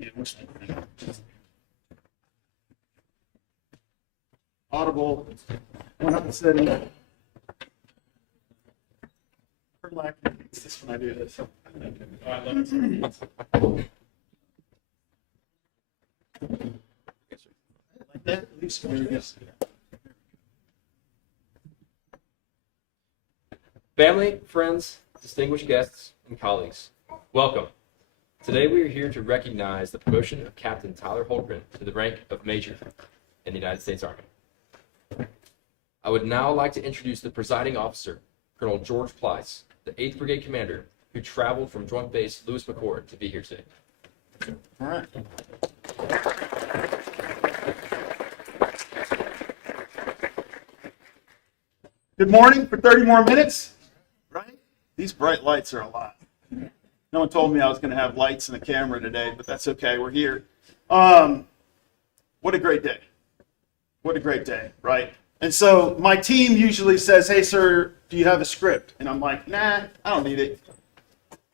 Yeah, audible. When I'm sitting, it's this when I do this. Oh, I love it. Like that, at least there it is. Family, friends, distinguished guests, and colleagues, welcome. Today we are here to recognize the promotion of Captain Tyler Hultgren to the rank of Major in the United States Army. I would now like to introduce the presiding officer, Colonel George Pleiss, the 8th Brigade Commander, who traveled from Joint Base Lewis McChord to be here today. All right. Good morning for 30 more minutes, right? These bright lights are a lot. No one told me I was going to have lights and a camera today, but that's okay. We're here. What a great day. What a great day, right? And so my team usually says, hey, sir, do you have a script? And I'm like, nah, I don't need it.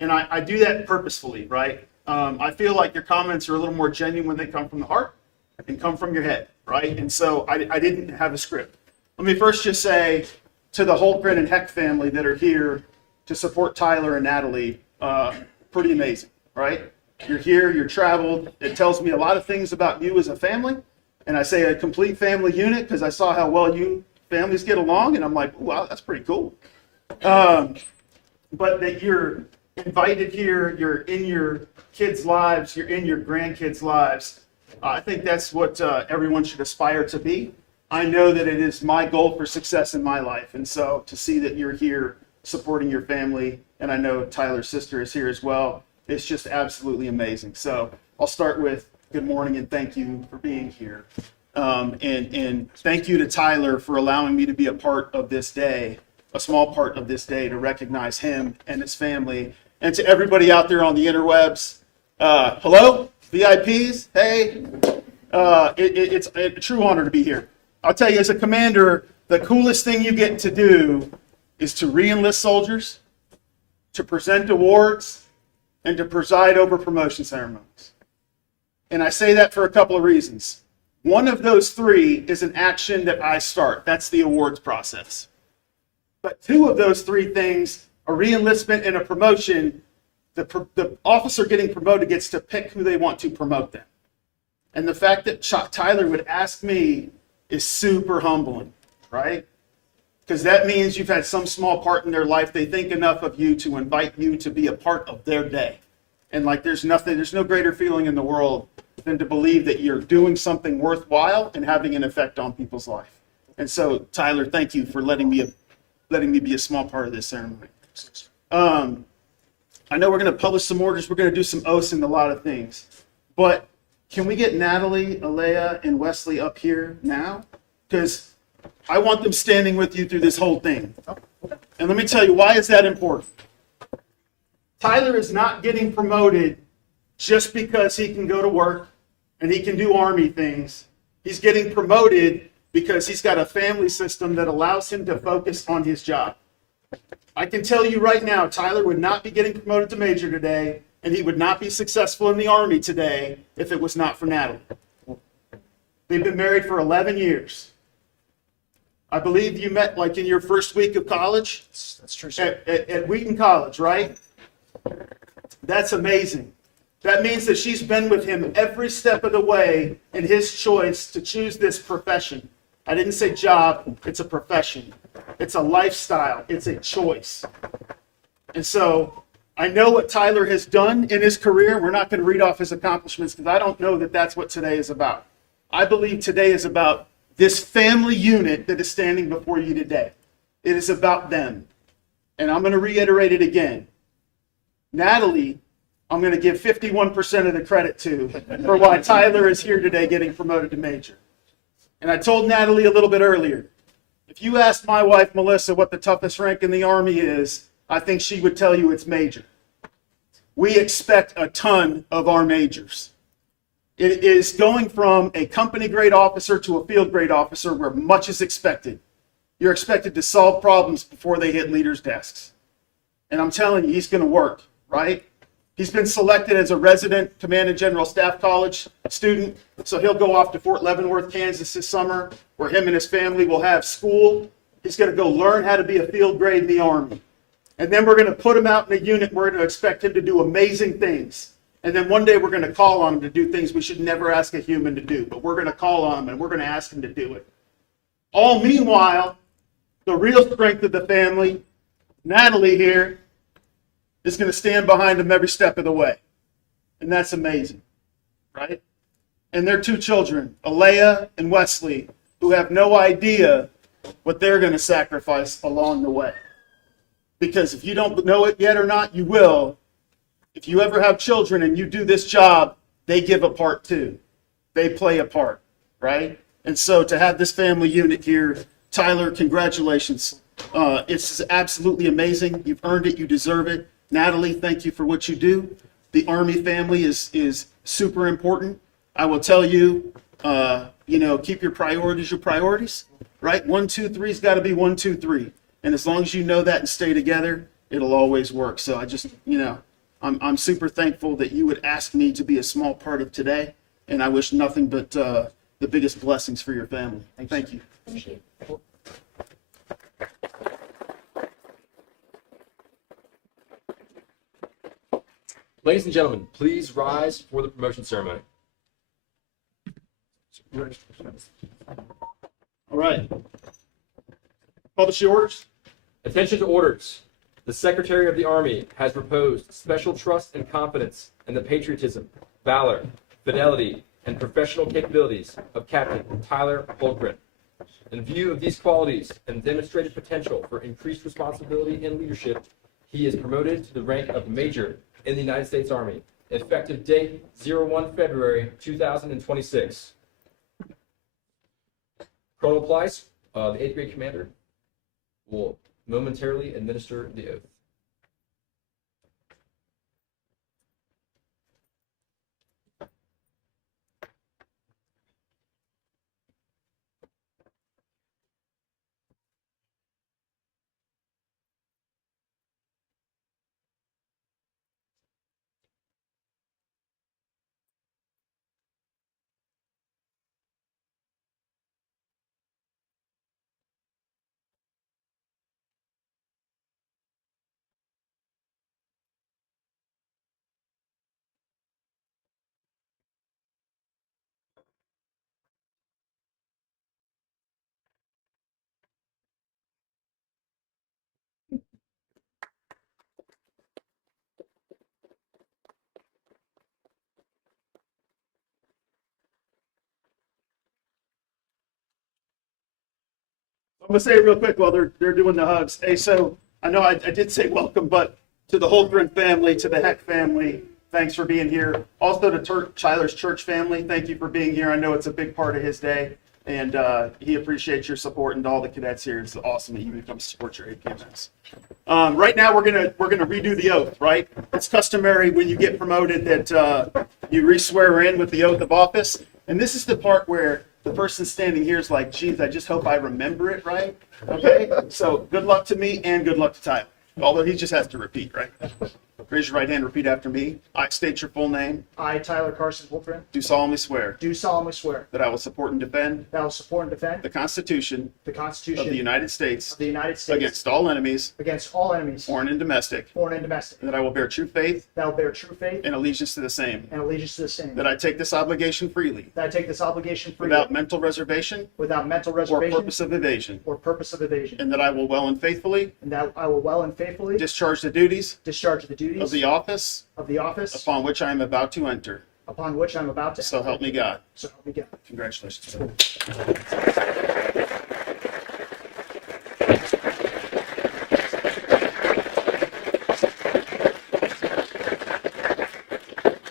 And I do that purposefully, right? I feel like your comments are a little more genuine when they come from the heart and come from your head, right? And so I didn't have a script. Let me first just say to the Hultgren and Heck family that are here to support Tyler and Natalie, pretty amazing, right? You're here, you're traveled. It tells me a lot of things about you as a family. And I say a complete family unit because I saw how well you families get along. And I'm like, wow, that's pretty cool. But that you're invited here, you're in your kids' lives, you're in your grandkids' lives. I think that's what everyone should aspire to be. I know that it is my goal for success in my life. And so to see that you're here supporting your family, and I know Tyler's sister is here as well, it's just absolutely amazing. So I'll start with good morning and thank you for being here. And thank you to Tyler for allowing me to be a part of this day, a small part of this day, to recognize him and his family. And to everybody out there on the interwebs, hello, VIPs, hey, it's a true honor to be here. I'll tell you, as a commander, the coolest thing you get to do is to re-enlist soldiers, to present awards, and to preside over promotion ceremonies. And I say that for a couple of reasons. One of those three is an action that I start. That's the awards process. But two of those three things, a re-enlistment and a promotion, the officer getting promoted gets to pick who they want to promote them. And the fact that Tyler would ask me is super humbling, right? Because that means you've had some small part in their life. They think enough of you to invite you to be a part of their day. And like there's no greater feeling in the world than to believe that you're doing something worthwhile and having an effect on people's life. And so, Tyler, thank you for letting me be a small part of this ceremony. I know we're going to publish some orders. We're going to do some oaths and a lot of things. But can we get Natalie, Alea, and Wesley up here now? Because I want them standing with you through this whole thing. And let me tell you, why is that important? Tyler is not getting promoted just because he can go to work and he can do Army things. He's getting promoted because he's got a family system that allows him to focus on his job. I can tell you right now, Tyler would not be getting promoted to Major today, and he would not be successful in the Army today if it was not for Natalie. They've been married for 11 years. I believe you met like in your first week of college. That's true, sir. At Wheaton College, right? That's amazing. That means that she's been with him every step of the way in his choice to choose this profession. I didn't say job, it's a profession. It's a lifestyle, it's a choice. And so I know what Tyler has done in his career. We're not going to read off his accomplishments because I don't know that that's what today is about. I believe today is about this family unit that is standing before you today. It is about them. And I'm going to reiterate it again. Natalie, I'm going to give 51% of the credit to for why Tyler is here today getting promoted to Major. And I told Natalie a little bit earlier, if you asked my wife, Melissa, what the toughest rank in the Army is, I think she would tell you it's Major. We expect a ton of our majors. It is going from a company grade officer to a field grade officer where much is expected. You're expected to solve problems before they hit leaders' desks. And I'm telling you, he's going to work, right? He's been selected as a resident Command and General Staff College student, so he'll go off to Fort Leavenworth, Kansas this summer, where him and his family will have school. He's going to go learn how to be a field grade in the Army. And then we're going to put him out in a unit. We're going to expect him to do amazing things. And then one day we're going to call on him to do things we should never ask a human to do. But we're going to call on him and we're going to ask him to do it. All meanwhile, the real strength of the family, Natalie here, is going to stand behind him every step of the way. And that's amazing, right? And their two children, Alea and Wesley, who have no idea what they're going to sacrifice along the way. Because if you don't know it yet or not, you will. If you ever have children and you do this job, they give a part too. They play a part, right? And so to have this family unit here, Tyler, congratulations. It's absolutely amazing. You've earned it. You deserve it. Natalie, thank you for what you do. The Army family is super important. I will tell you, keep your priorities, right? 1, 2, 3's got to be 1, 2, 3. And as long as you know that and stay together, it'll always work. So I just, I'm super thankful that you would ask me to be a small part of today. And I wish nothing but the biggest blessings for your family. Thank you. Ladies and gentlemen, please rise for the promotion ceremony. All right. Publish the orders. Attention to orders. The Secretary of the Army has proposed special trust and confidence in the patriotism, valor, fidelity, and professional capabilities of Captain Tyler Hultgren. In view of these qualities and demonstrated potential for increased responsibility and leadership, he is promoted to the rank of Major in the United States Army. Effective date 01 February 2026. Colonel Pleiss, the 8th grade commander, will momentarily administer the oath. I'm going to say it real quick while they're doing the hugs. Hey, so I know I did say welcome, but to the Hultgren family, to the Heck family, thanks for being here. Also to Tyler's church family, thank you for being here. I know it's a big part of his day, and he appreciates your support, and to all the cadets here. It's awesome that you would come support your APMS. Right now, we're gonna redo the oath. Right? It's customary when you get promoted that you re-swear in with the oath of office, and this is the part where the person standing here is like, geez, I just hope I remember it right. Okay? So good luck to me and good luck to Tyler. Although he just has to repeat, right? Raise your right hand, repeat after me. I state your full name. I, Tyler Carson Hultgren, Do solemnly swear do solemnly swear that I will support and defend that I will support and defend the Constitution the Constitution of the United States of the United States against all enemies, against all enemies, foreign and domestic, foreign and domestic, and that I will bear true faith that I will bear true faith and allegiance to the same, and allegiance to the same, that I take this obligation freely, that I take this obligation freely without mental reservation without mental or reservation purpose of evasion, or purpose of evasion, and that I will well and faithfully and that I will well and faithfully discharge the duties discharge the duties of the office upon which I am about to enter. upon which I'm about to So help me God. So help me God. Congratulations.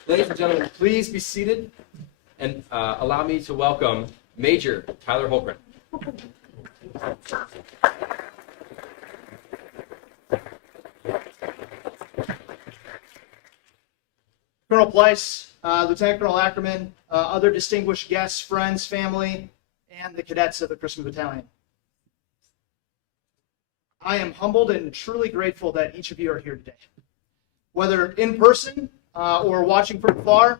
Ladies and gentlemen, please be seated and allow me to welcome Major Tyler Hultgren. Colonel Pleiss, Lieutenant Colonel Ackerman, other distinguished guests, friends, family, and the cadets of the Christmas Battalion. I am humbled and truly grateful that each of you are here today. whether in person or watching from afar,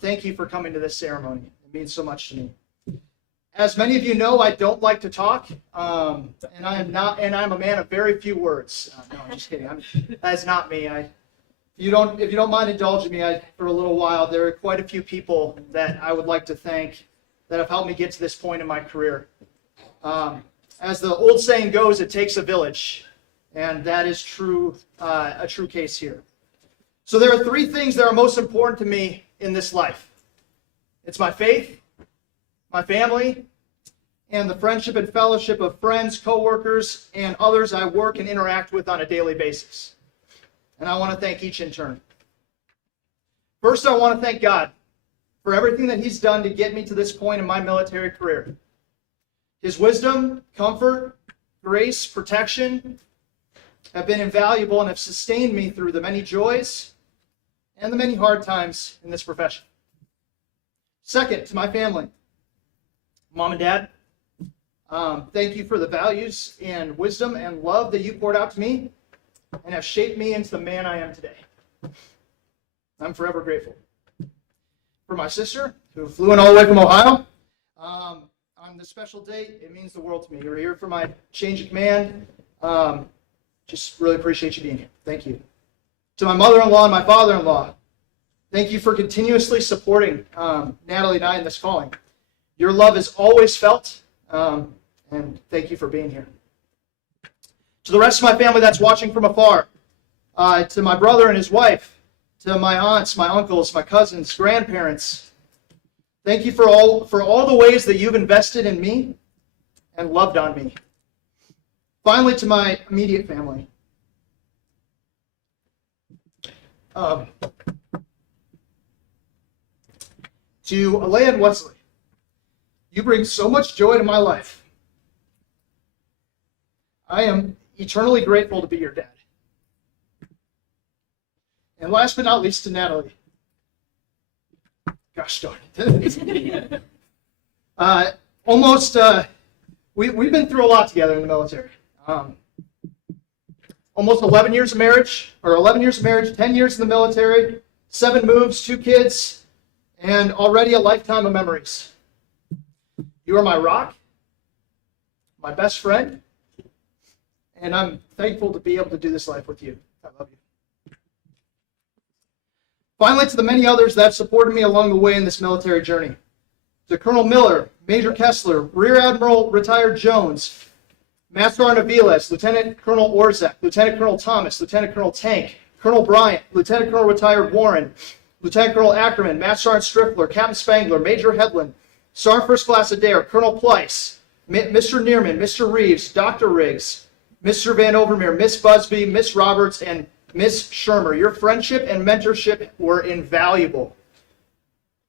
thank you for coming to this ceremony. It means so much to me. As many of you know, I don't like to talk, and I'm a man of very few words. No, I'm just kidding. That's not me. If you don't mind indulging me for a little while, there are quite a few people that I would like to thank that have helped me get to this point in my career. As the old saying goes, it takes a village, and that is true, a true case here. So there are three things that are most important to me in this life. It's my faith, my family, and the friendship and fellowship of friends, coworkers, and others I work and interact with on a daily basis. And I want to thank each in turn. First, I want to thank God for everything that He's done to get me to this point in my military career. His wisdom, comfort, grace, protection have been invaluable and have sustained me through the many joys and the many hard times in this profession. Second, to my family, Mom and Dad, thank you for the values and wisdom and love that you poured out to me and have shaped me into the man I am today. I'm forever grateful. For my sister, who flew in all the way from Ohio, on this special day, it means the world to me. You're here for my change of command. Just really appreciate you being here. Thank you. To my mother-in-law and my father-in-law, thank you for continuously supporting Natalie and I in this calling. Your love is always felt, and thank you for being here. To the rest of my family that's watching from afar, to my brother and his wife, to my aunts, my uncles, my cousins, grandparents, thank you for all the ways that you've invested in me and loved on me. Finally, to my immediate family. To Alea and Wesley, you bring so much joy to my life. I am eternally grateful to be your dad. And last but not least, to Natalie. Gosh darn it. We've been through a lot together in the military. Almost 11 years of marriage, 10 years in the military, 7 moves, 2 kids, and already a lifetime of memories. You are my rock, my best friend, and I'm thankful to be able to do this life with you. I love you. Finally, to the many others that have supported me along the way in this military journey. To Colonel Miller, Major Kessler, Rear Admiral Retired Jones, Master Sergeant Aviles, Lieutenant Colonel Orzek, Lieutenant Colonel Thomas, Lieutenant Colonel Tank, Colonel Bryant, Lieutenant Colonel Retired Warren, Lieutenant Colonel Ackerman, Master Sergeant Striffler, Captain Spangler, Major Headland, Sergeant First Class Adair, Colonel Pleiss, Mr. Neerman, Mr. Reeves, Dr. Riggs, Mr. Van Overmeer, Miss Busby, Miss Roberts, and Miss Shermer. Your friendship and mentorship were invaluable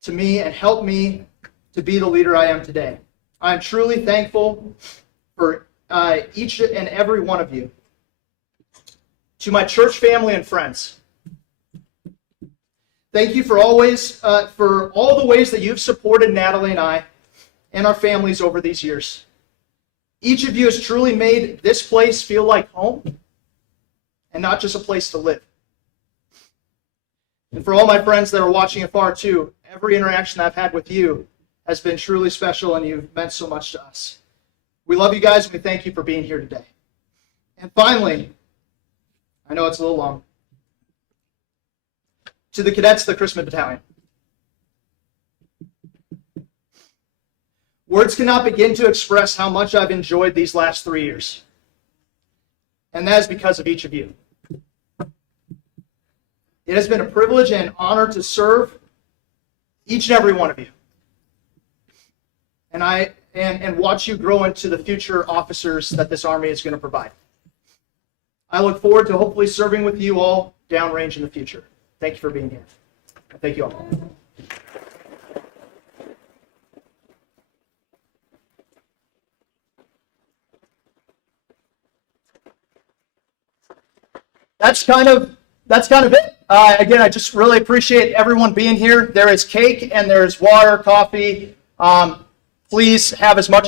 to me and helped me to be the leader I am today. I am truly thankful for each and every one of you. To my church family and friends, thank you for all the ways that you've supported Natalie and I and our families over these years. Each of you has truly made this place feel like home and not just a place to live. And for all my friends that are watching afar too, every interaction I've had with you has been truly special and you've meant so much to us. We love you guys and we thank you for being here today. And finally, I know it's a little long, to the cadets of the Christmas Battalion. Words cannot begin to express how much I've enjoyed these last 3 years. And that is because of each of you. It has been a privilege and honor to serve each and every one of you. And watch you grow into the future officers that this Army is going to provide. I look forward to hopefully serving with you all downrange in the future. Thank you for being here. Thank you all. That's kind of it. Again, I just really appreciate everyone being here. There is cake and there's water, coffee. Please have as much